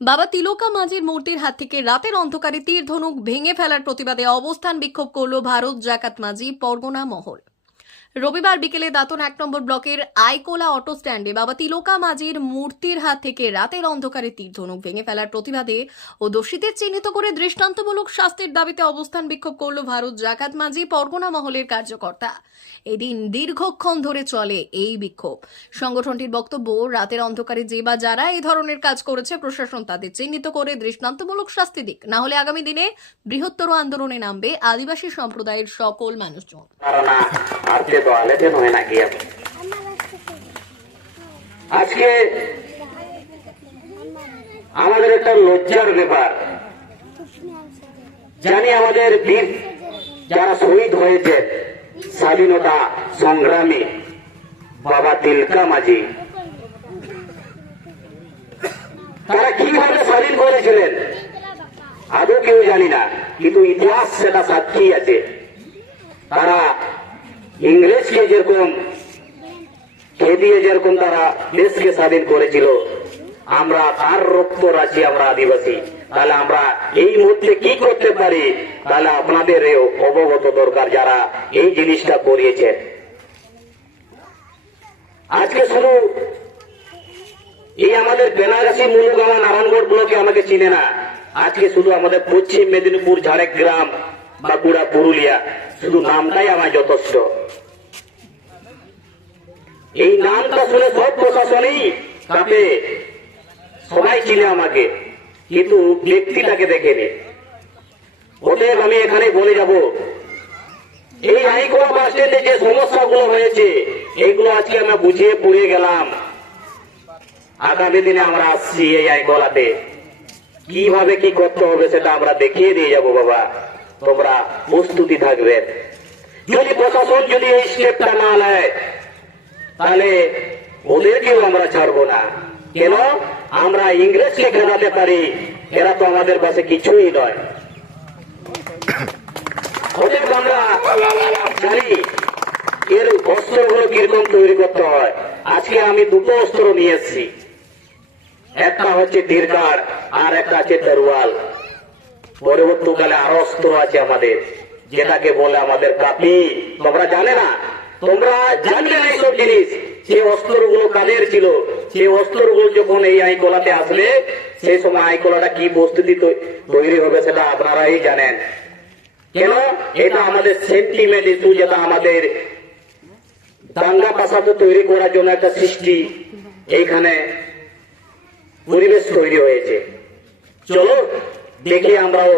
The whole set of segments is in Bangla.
বাবা তিলকা মাঝির মূর্তির হাত থেকে রাতের অন্ধকারে তীর ধনুক ভেঙে ফেলার প্রতিবাদে অবস্থান বিক্ষোভ করল ভারত জাকাত মাঝি পরগনা মহল। রবিবার বিকেলে দাতন এক নম্বর ব্লকের আইকোলা অটো স্ট্যান্ডে বাবা তিলোকা মাঝির মূর্তির হাত থেকে রাতের অন্ধকারে তীর ধনুক ভেঙে ফেলার প্রতিবাদে ও দোষীদের চিহ্নিত করে দৃষ্টান্তমূলক শাস্তির দাবিতে অবস্থান বিক্ষোভ করল ভারত জাকাত মাঝি পরগনা মহলের কার্যকর্তা। এদিন দীর্ঘক্ষণ ধরে চলে এই বিক্ষোভ। সংগঠনটির বক্তব্য, রাতের অন্ধকারে যে বা যারা এই ধরনের কাজ করেছে, প্রশাসন তাদের চিহ্নিত করে দৃষ্টান্তমূলক শাস্তি দিক। না হলে আগামী দিনে বৃহত্তর আন্দোলনে নামবে আদিবাসী সম্প্রদায়ের সকল মানুষজন। কারণ আজকে তো আলেতে নয় নাকি এখন। আজকে আমাদের একটা লজ্জার ব্যাপার। জানি আমাদের বীর যারা শহীদ হয়েছে, স্বাধীনতা সংগ্রামী, বাবা তিলকা মাঝি। তারা কীভাবে স্বাধীন করেছিলেন? আদৌ কেউ জানি না, কিন্তু ইতিহাস সেটা সাক্ষী আছে। তারা ইংরেজকে যেরকম খেদিয়ে যেরকম তারা দেশকে স্বাধীন করেছিল, আমরা তার রক্ত রাশি আমরা আদিবাসী। তাহলে আমরা এই মুহূর্তে কি করতে পারি? তাহলে আপনাদের অবগত দরকার যারা এই জিনিসটা করিয়েছে আজকে শুধু এই আমাদের বেনারসি মুলুগামা নারায়ণগড় ব্লকে আমাকে চিনে না। আজকে শুধু আমাদের পশ্চিম মেদিনীপুর ঝাড়গ্রাম বাঁকুড়া, পুরুলিয়া, শুধু নামটাই আমার যথেষ্ট। এই নামটা শুনে সব প্রশাসনই কাঁপে সবাই চিনে আমাকে, কিন্তু ব্যক্তিটাকে দেখেনি। অতএব আমি এখানে বলে যাব, এই হাইকোর্ট বাস স্ট্যান্ডে যে সমস্যাগুলো হয়েছে এইগুলো আজকে আমরা বুঝিয়ে পুড়িয়ে গেলাম। আগামী দিনে আমরা আসছি এই আইগলাতে কীভাবে কি করতে হবে সেটা আমরা দেখিয়ে দিয়ে যাব, বাবা। তোমরা প্রস্তুতি থাকবে। যদি প্রশাসন যদি এই স্টেপটা না নেয়, তাহলে ওদেরকেও আমরা ছাড়বো না। কেন? আমরা ইংরেজকে খেলাতে পারি, এরা তো আমাদের পাশে কিছুই নয়। আমরা এর অস্ত্রগুলো কীরকম তৈরি করতে হয়। আজকে আমি দুটো অস্ত্র নিয়ে এসেছি। একটা হচ্ছে তীরকার আর একটা আছে তরোয়াল। পরবর্তীকালে আরও অস্ত্র আছে আমাদের। যেটাকে বলে আমাদের কাপি। তোমরা জানে না? তোমরা জানলে না এইসব জিনিস? সেই অস্ত্রগুলো কাদের ছিল? সেই অস্ত্রগুলো যখন এই আইকলাতে আসলে সেই সময় আইকলাটা কি তৈ- তৈরি হবে সেটা আপনারাই জানেন। কেন? এটা আমাদের সেন্টিমেন্ট ইস্যু যেটা আমাদের দাঙ্গা পাশাতে তৈরি করার জন্য একটা সৃষ্টি। এইখানে পরিবেশ তৈরি হয়েছে। চলো দেখি আমরাও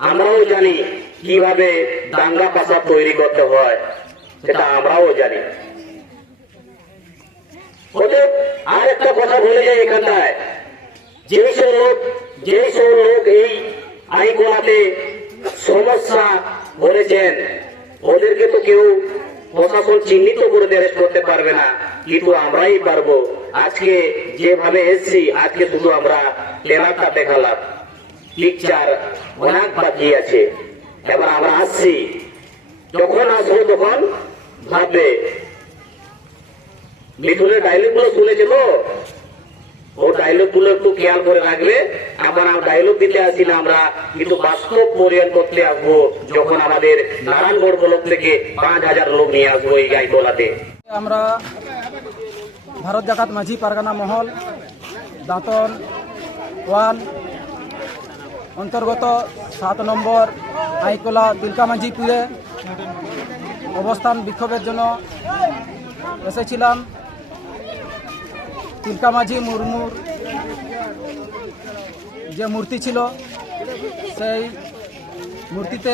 আমরাও জানি কীভাবে দাঙ্গা পাশা তৈরি করতে হয়, সেটা আমরাও জানি। আর একটা কথা বলে যাই এখানটায়। যেই সব লোক, যেই সব লোক এই আইনগুলাতে সমস্যা করেছেন ওদেরকে তো কেউ প্রশাসন চিহ্নিত করে অ্যারেস্ট করতে পারবে না, কিন্তু আমরাই পারব। আজকে যেভাবে এসছি, আজকে শুধু আমরা টেরাটা দেখালাম। পিকচার অনেক বাকি আছে। এবার আমরা আসছি। যখন আসব তখন ভাববে, মিঠুনের ডায়লগগুলো শুনেছে তো ও ডায়লগগুলো একটু খেয়াল করে রাখবে। আবার ডায়লগ দিতে আসি না, আমরা কিন্তু বাস্তব পরিয়ান করতে আসব যখন আমাদের নারায়ণগড় ব্লক থেকে পাঁচ হাজার লোক নিয়ে আসব এই গাইটোলাতে আমরা ভারত জাকাত মাঝি, পারগানা মহল, দাঁতন, ওয়ান, অন্তর্গত সাত নম্বর, আইকোলা তিলকা মাঝি পুরে অবস্থান বিক্ষোভের জন্য এসেছিলাম। তিলকা মাঝি, মুর্মুর যে মূর্তি ছিল, সেই মূর্তিতে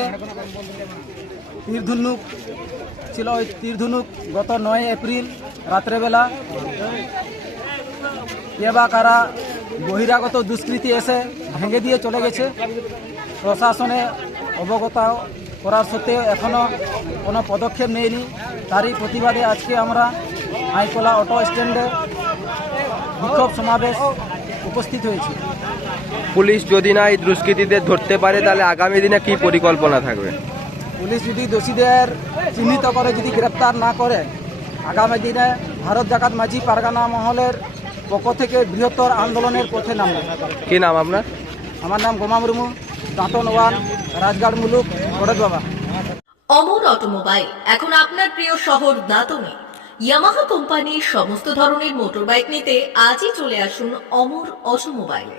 তীরধনুক, ছিল ওই তীর ধনুক গত নয় এপ্রিল রাত্রেবেলা। কে কারা বহিরাগত দুষ্কৃতি এসে ভেঙে দিয়ে চলে গেছে, প্রশাসনে অবগত করার সত্ত্বেও এখনও কোনো পদক্ষেপ নেয়নি। তারই প্রতিবাদে আজকে আমরা আইকোলা অটো স্ট্যান্ডে বিক্ষোভ সমাবেশ উপস্থিত হয়েছি। পুলিশ যদি না এই দুষ্কৃতীদের ধরতে পারে তাহলে আগামী দিনে কি পরিকল্পনা থাকবে? পুলিশ যদি দোষীদের চিহ্নিত করে যদি গ্রেপ্তার না করে আগামী দিনে ভারত জাকাত মাঝি পারগানা মহলের পক্ষ থেকে বৃহত্তর আন্দোলনের পথে নামবে। কি নাম আপনার? আমার নাম গোমা মুর্মু দাঁতন ওয়ান রাজগাড় মুলুক বড়দ বাবা। অমর অটোমোবাইল এখন আপনার প্রিয় শহর দাঁতনে। ইয়ামাহা কোম্পানির সমস্ত ধরনের মোটরবাইক নিতে আজই চলে আসুন অমর অটোমোবাইলে।